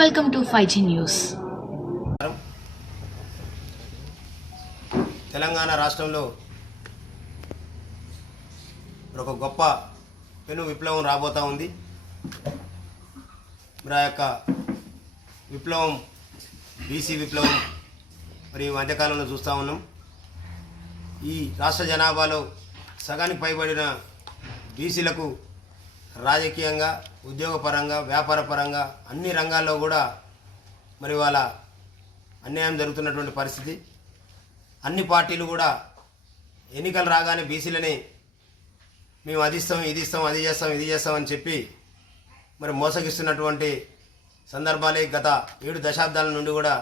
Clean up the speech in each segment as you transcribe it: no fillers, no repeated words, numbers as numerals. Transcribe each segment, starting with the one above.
welcome to 5G News. Telangana రాష్ట్రంలో ఒక గొప్ప పెను విప్లవం రాబోతా ఉంది. మరి ఆ యొక్క విప్లవం బీసీ విప్లవం మరి ఈ మధ్యకాలంలో చూస్తూ ఉన్నాం. ఈ రాష్ట్ర జనాభాలో సగానికి పైబడిన బీసీలకు రాజకీయంగా, ఉద్యోగపరంగా, వ్యాపారపరంగా అన్ని రంగాల్లో కూడా మరి వాళ్ళ అన్యాయం జరుగుతున్నటువంటి పరిస్థితి. అన్ని పార్టీలు కూడా ఎన్నికలు రాగానే బీసీలని మేము అది ఇస్తాం, ఇది ఇస్తాం, అది చేస్తాం, ఇది చేస్తాం అని చెప్పి మరి మోసగిస్తున్నటువంటి సందర్భాలే గత 7 దశాబ్దాల నుండి కూడా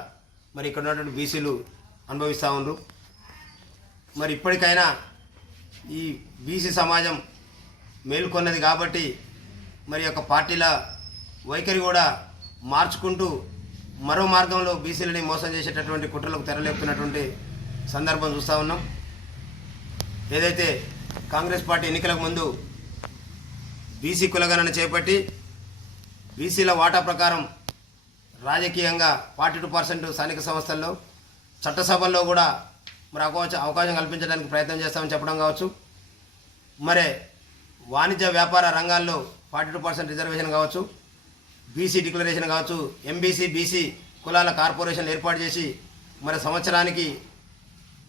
మరి ఇక్కడ ఉన్నటువంటి బీసీలు అనుభవిస్తూ ఉన్నారు. మరి ఇప్పటికైనా ఈ బీసీ సమాజం మేల్కొన్నది కాబట్టి మరి యొక్క పార్టీల వైఖరి కూడా మార్చుకుంటూ మరో మార్గంలో బీసీలని మోసం చేసేటటువంటి కుట్రలకు తెరలేపుతున్నటువంటి సందర్భం చూస్తూ ఉన్నాం. ఏదైతే కాంగ్రెస్ పార్టీ ఎన్నికలకు ముందు బీసీ కులగణన చేపట్టి బీసీల వాటా ప్రకారం రాజకీయంగా 42% స్థానిక సంస్థల్లో, చట్టసభల్లో కూడా మరి అవకాశం కల్పించడానికి ప్రయత్నం చేస్తామని చెప్పడం కావచ్చు, మరి వాణిజ్య వ్యాపార రంగాల్లో 42% రిజర్వేషన్ కావచ్చు, బీసీ డిక్లరేషన్ కావచ్చు, ఎంబీసీ బీసీ కులాల కార్పొరేషన్ ఏర్పాటు చేసి మరి సంవత్సరానికి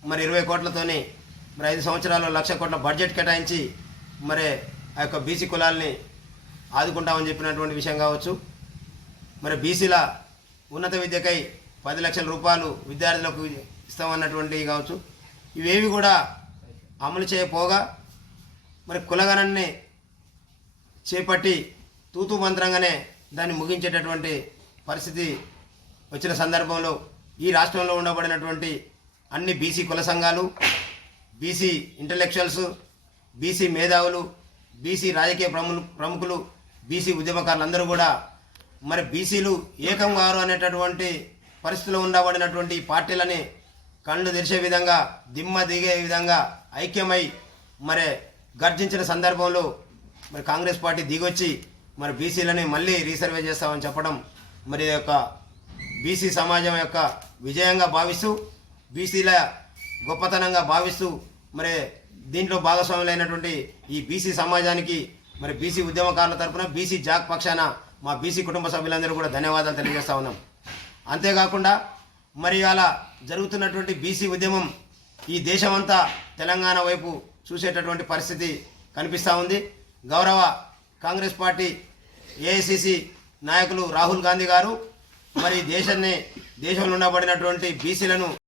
మరి 20 కోట్లతోని మరి 5 సంవత్సరాల్లో 1,00,000 కోట్ల బడ్జెట్ కేటాయించి మరి ఆ యొక్క బీసీ కులాల్ని ఆదుకుంటామని చెప్పినటువంటి విషయం కావచ్చు, మరి బీసీల ఉన్నత విద్యకై 10 లక్షల రూపాయలు విద్యార్థులకు ఇస్తామన్నటువంటివి కావచ్చు, ఇవేవి కూడా అమలు చేయపోగా మరి కులగణాన్ని చేపట్టి తూతూ మంత్రంగానే దాన్ని ముగించేటటువంటి పరిస్థితి వచ్చిన సందర్భంలో ఈ రాష్ట్రంలో ఉండబడినటువంటి అన్ని బీసీ కుల సంఘాలు, బీసీ ఇంటలెక్చువల్స్, బీసీ మేధావులు, బీసీ రాజకీయ ప్రముఖులు, బీసీ ఉద్యమకారులందరూ కూడా మరి బీసీలు ఏకం గారు అనేటటువంటి పరిస్థితిలో ఉండబడినటువంటి పార్టీలని కళ్ళు తెరిచే విధంగా, దిమ్మ దిగే విధంగా ఐక్యమై మరి గర్జించిన సందర్భంలో మరి కాంగ్రెస్ పార్టీ దిగొచ్చి మరి బీసీలని మళ్ళీ రీసర్వే చేస్తామని చెప్పడం మరి యొక్క బీసీ సమాజం యొక్క విజయంగా భావిస్తూ, బీసీల గొప్పతనంగా భావిస్తూ మరి దీంట్లో భాగస్వాములైనటువంటి ఈ బీసీ సమాజానికి మరి బీసీ ఉద్యమకారుల తరఫున బీసీ జాక్ పక్షాన మా బీసీ కుటుంబ సభ్యులందరూ కూడా ధన్యవాదాలు తెలియజేస్తా ఉన్నాం. అంతేకాకుండా మరి అలా జరుగుతున్నటువంటి బీసీ ఉద్యమం ఈ దేశమంతా తెలంగాణ వైపు చూసేటటువంటి పరిస్థితి కనిపిస్తూ ఉంది. గౌరవ కాంగ్రెస్ పార్టీ ఏఐసిసి నాయకులు రాహుల్ గాంధీ గారు మరి దేశంలో ఉండబడినటువంటి బీసీలను